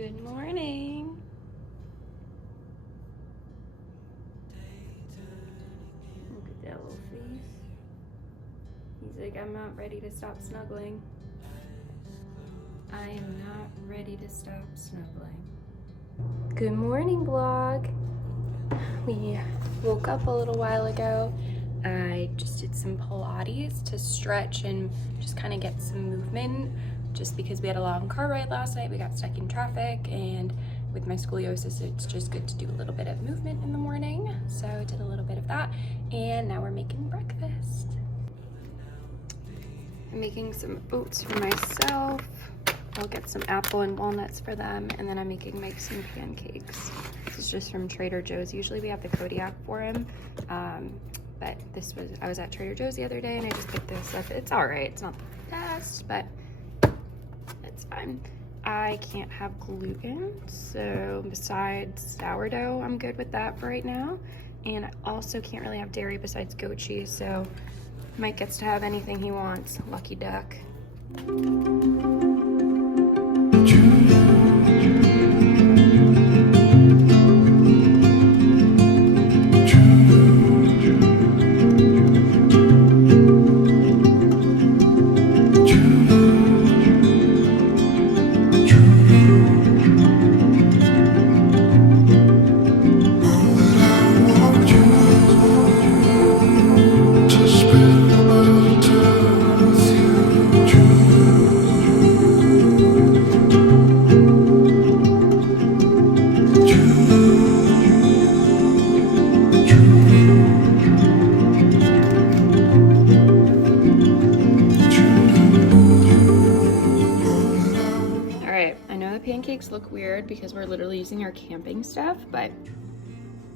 Good morning. Look at that little face. He's like, I'm not ready to stop snuggling. I am not ready to stop snuggling. Good morning, vlog. We woke up a little while ago. I just did some Pilates to stretch and just kind of get some movement. Just because we had a long car ride last night, we got stuck in traffic, and with my scoliosis, it's just good to do a little bit of movement in the morning. So I did a little bit of that, and now we're making breakfast. I'm making some oats for myself. I'll get some apple and walnuts for them, and then I'm making Mike some pancakes. This is just from Trader Joe's. Usually we have the Kodiak for him, but I was at Trader Joe's the other day, and I just picked this up. It's all right. It's not the best, but it's fine. I can't have gluten, so besides sourdough, I'm good with that for right now. And I also can't really have dairy besides goat cheese, so Mike gets to have anything he wants. Lucky duck. Pancakes look weird because we're literally using our camping stuff, but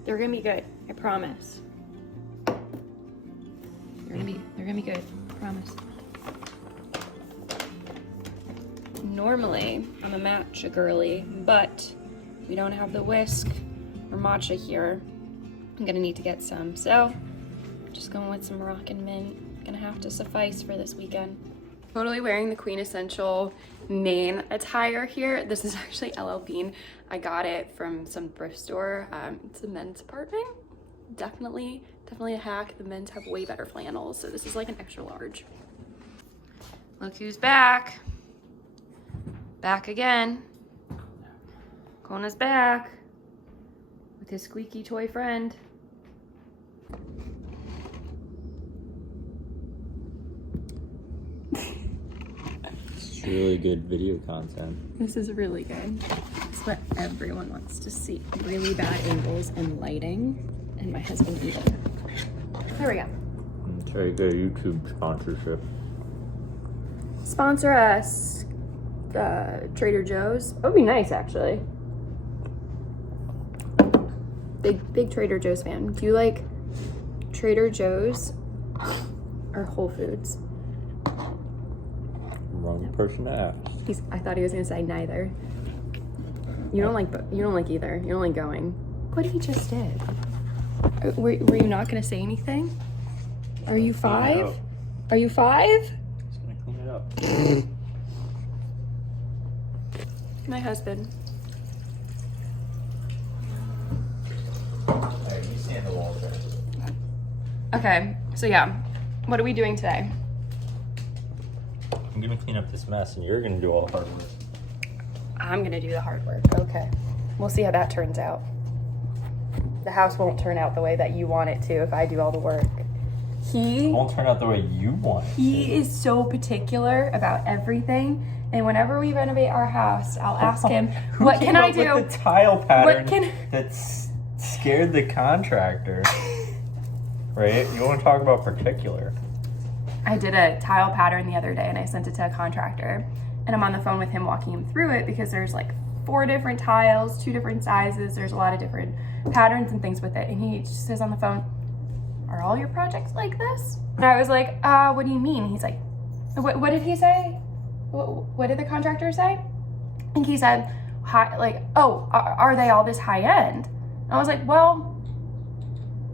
they're gonna be good, I promise. They're gonna be good, I promise. Normally, I'm a matcha girly, but we don't have the whisk or matcha here. I'm gonna need to get some, so just going with some Moroccan mint. Gonna have to suffice for this weekend. Totally wearing the Queen Essential Maine attire here. This is actually LL Bean. I got it from some thrift store. It's a men's department. Definitely a hack. The men's have way better flannels, so this is like an extra large. Look who's back. Back again. Kona's back with his squeaky toy friend. Really good video content. This is really good. It's what everyone wants to see. Really bad angles and lighting, and my husband eating. There we go. It's very good YouTube sponsorship. Sponsor us, Trader Joe's. That would be nice, actually. Big Trader Joe's fan. Do you like Trader Joe's or Whole Foods? Wrong person to ask. I thought he was gonna say neither. You don't like either. You don't like going. What he just did. Were you not gonna say anything? Are you 5? Are you 5? Just gonna clean it up. My husband. Alright, you stand the wall there. Okay, so yeah, what are we doing today? I'm gonna clean up this mess and you're gonna do all the hard work. I'm gonna do the hard work. Okay. We'll see how that turns out. The house won't turn out the way that you want it to if I do all the work. It won't turn out the way you want it to. He is so particular about everything, and whenever we renovate our house, I'll ask him, what can I do? With the tile pattern that's scared the contractor. Right? You want to talk about particular. I did a tile pattern the other day and I sent it to a contractor, and I'm on the phone with him walking him through it because there's like 4 different tiles, 2 different sizes. There's a lot of different patterns and things with it. And he just says on the phone, are all your projects like this? And I was like, what do you mean? He's like, what did he say? What did the contractor say? I think he said, are they all this high end? And I was like, well,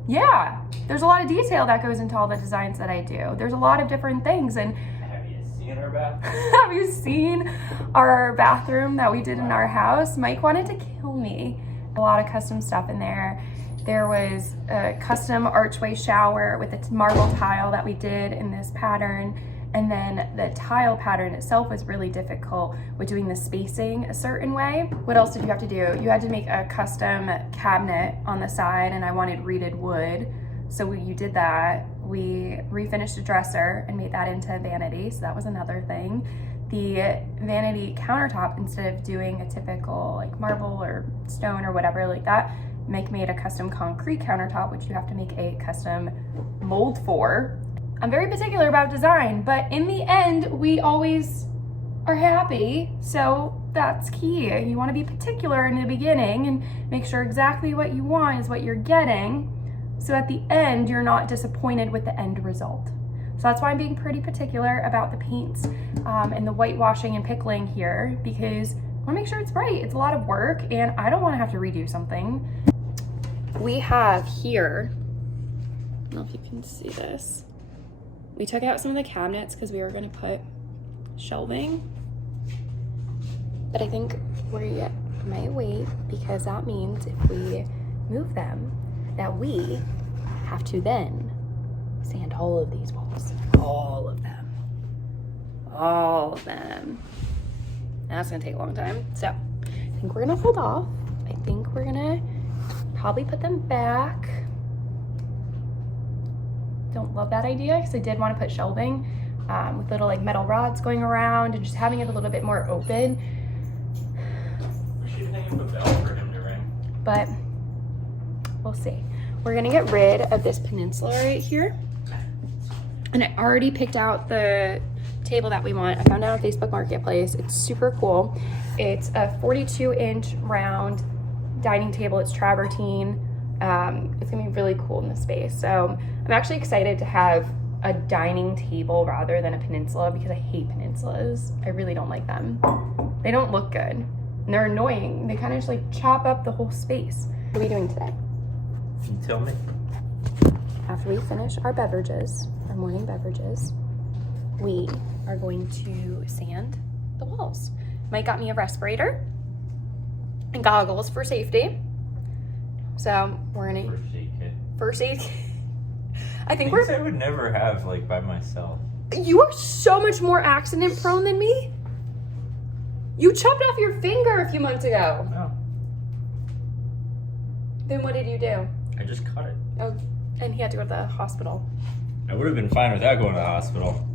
yeah, there's a lot of detail that goes into all the designs that I do. There's a lot of different things, and Have you seen in our bathroom? Have you seen our bathroom that we did in our house? Mike wanted to kill me. A lot of custom stuff in there. There was a custom archway shower with a marble tile that we did in this pattern. And then the tile pattern itself was really difficult with doing the spacing a certain way. What else did you have to do? You had to make a custom cabinet on the side, and I wanted reeded wood. So you did that. We refinished the dresser and made that into a vanity, so that was another thing. The vanity countertop, instead of doing a typical like marble or stone or whatever like that, Mike made a custom concrete countertop, which you have to make a custom mold for. I'm very particular about design, but in the end, we always are happy, so that's key. You want to be particular in the beginning and make sure exactly what you want is what you're getting. So at the end, you're not disappointed with the end result. So that's why I'm being pretty particular about the paints and the whitewashing and pickling here, because I want to make sure it's right. It's a lot of work and I don't want to have to redo something. We have here, I don't know if you can see this. We took out some of the cabinets because we were going to put shelving, but I think we might wait because that means if we move them, that we have to then sand all of these walls, all of them. That's gonna take a long time. So I think we're gonna hold off. I think we're gonna probably put them back. Don't love that idea because I did want to put shelving with little like metal rods going around and just having it a little bit more open. We should hang up a bell for him to ring. But we'll see. We're gonna get rid of this peninsula right here. And I already picked out the table that we want. I found it on Facebook Marketplace. It's super cool. It's a 42-inch round dining table. It's travertine. It's gonna be really cool in the space. So I'm actually excited to have a dining table rather than a peninsula because I hate peninsulas. I really don't like them. They don't look good. And they're annoying. They kind of just like chop up the whole space. What are we doing today? Can you tell me? After we finish our beverages, our morning beverages, we are going to sand the walls. Mike got me a respirator and goggles for safety. So we're gonna First aid kit. first aid. I think Things I would never have like by myself. You are so much more accident prone than me. You chopped off your finger a few months ago. No, Then what did you do? I just cut it. Oh, and he had to go to the hospital. I would have been fine without going to the hospital.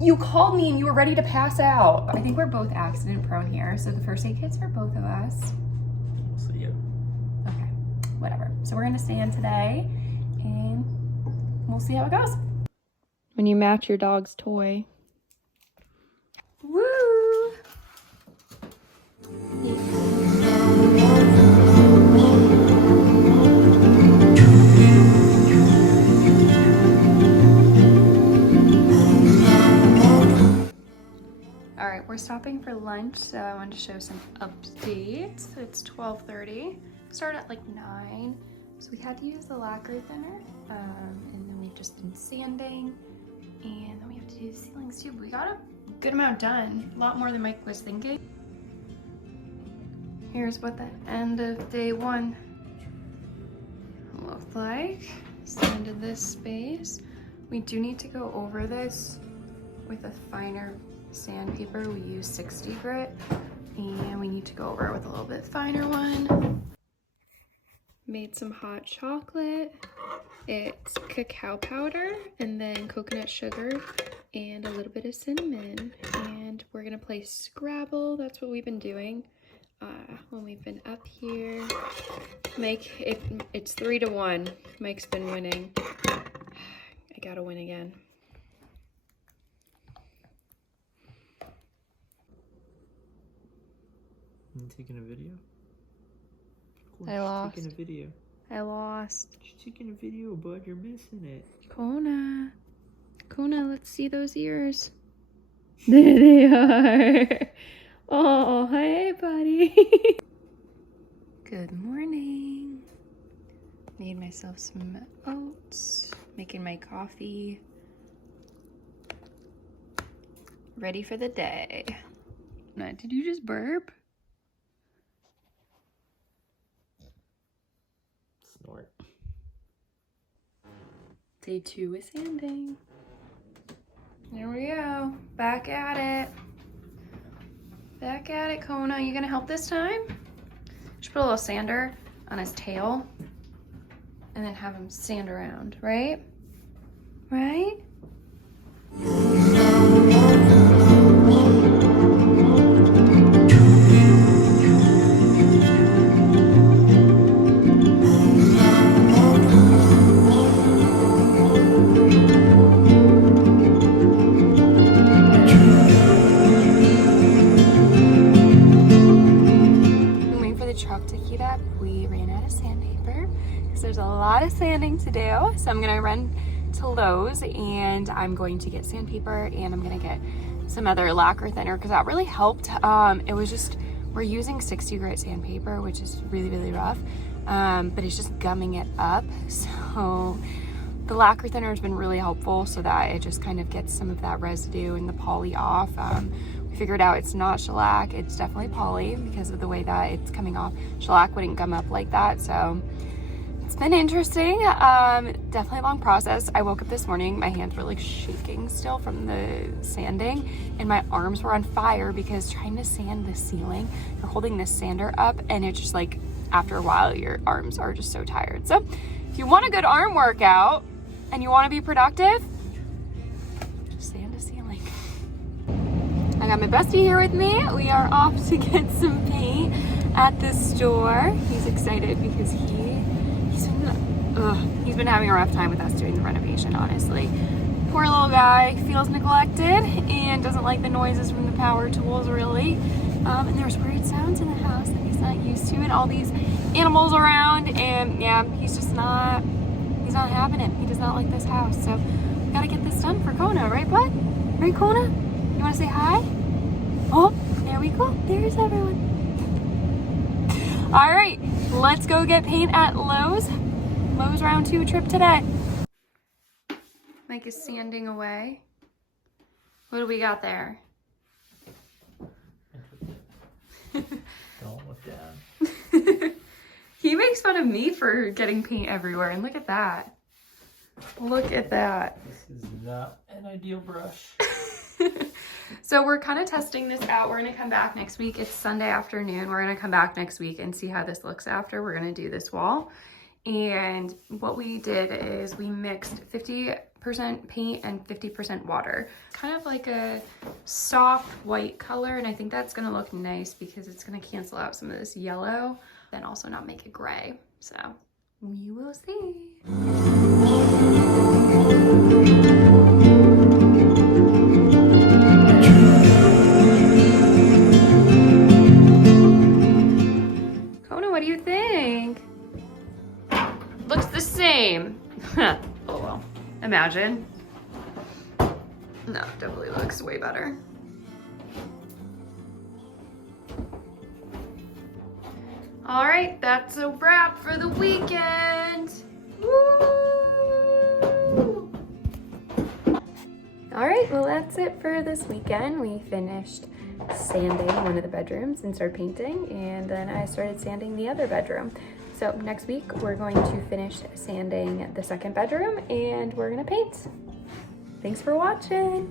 You called me and you were ready to pass out. I think we're both accident prone here, so the first aid kit's for both of us. We'll see you. Okay, whatever. So we're gonna sand today and we'll see how it goes. When you match your dog's toy. Woo! All right, we're stopping for lunch, so I wanted to show some updates. It's 12:30. Start at like 9. So we had to use the lacquer thinner, and then we've just been sanding, and then we have to do the ceilings too. But we got a good amount done, a lot more than Mike was thinking. Here's what the end of day 1 looked like. Sanded this space. We do need to go over this with a finer sandpaper. We use 60 grit, and we need to go over it with a little bit finer one. Made some hot chocolate. It's cacao powder and then coconut sugar and a little bit of cinnamon. And we're gonna play Scrabble. That's what we've been doing when we've been up here. Mike, it's 3-1. Mike's been winning. I gotta win again. You taking a video? I lost. Taking a video. I lost. You're taking a video, bud. You're missing it. Kona, let's see those ears. There they are. Oh, hey, buddy. Good morning. Made myself some oats. Making my coffee. ready for the day. Now, did you just burp? Snort. Day 2 is sanding. Here we go. Back at it. Back at it, Kona. You gonna help this time? Just put a little sander on his tail and then have him sand around, right? Right? There's a lot of sanding to do, so I'm gonna run to Lowe's and I'm going to get sandpaper and I'm gonna get some other lacquer thinner because that really helped. It was just, we're using 60 grit sandpaper, which is really rough, but it's just gumming it up. So the lacquer thinner has been really helpful so that it just kind of gets some of that residue and the poly off. We figured out it's not shellac, it's definitely poly because of the way that it's coming off. Shellac wouldn't gum up like that, so it's been interesting. Definitely a long process. I woke up this morning, my hands were like shaking still from the sanding and my arms were on fire because trying to sand the ceiling, you're holding this sander up and it's just like, after a while, your arms are just so tired. So if you want a good arm workout and you want to be productive, just sand a ceiling. I got my bestie here with me. We are off to get some paint at the store. He's excited because he's been having a rough time with us doing the renovation, honestly. Poor little guy feels neglected and doesn't like the noises from the power tools, really. And there's weird sounds in the house that he's not used to, and all these animals around, and yeah, he's not having it. He does not like this house, so we gotta get this done for Kona, right, bud? Right, Kona? You wanna say hi? Oh, there we go. There's everyone. All right, let's go get paint at Lowe's. Lowe's round 2 trip today. Mike is sanding away. What do we got there? Don't look down. He makes fun of me for getting paint everywhere, and look at that. Look at that. This is not an ideal brush. So we're kind of testing this out. We're gonna come back next week. It's Sunday afternoon. We're gonna come back next week and see how this looks after. We're gonna do this wall. And what we did is we mixed 50% paint and 50% water. Kind of like a soft white color, and I think that's gonna look nice because it's gonna cancel out some of this yellow, then also not make it gray. So we will see. Kona, what do you think? Looks the same. Oh well, imagine. No, definitely looks way better. All right, that's a wrap for the weekend. Woo! All right, well, that's it for this weekend. We finished sanding one of the bedrooms and started painting, and then I started sanding the other bedroom. So next week, we're going to finish sanding the second bedroom, and we're gonna paint. Thanks for watching.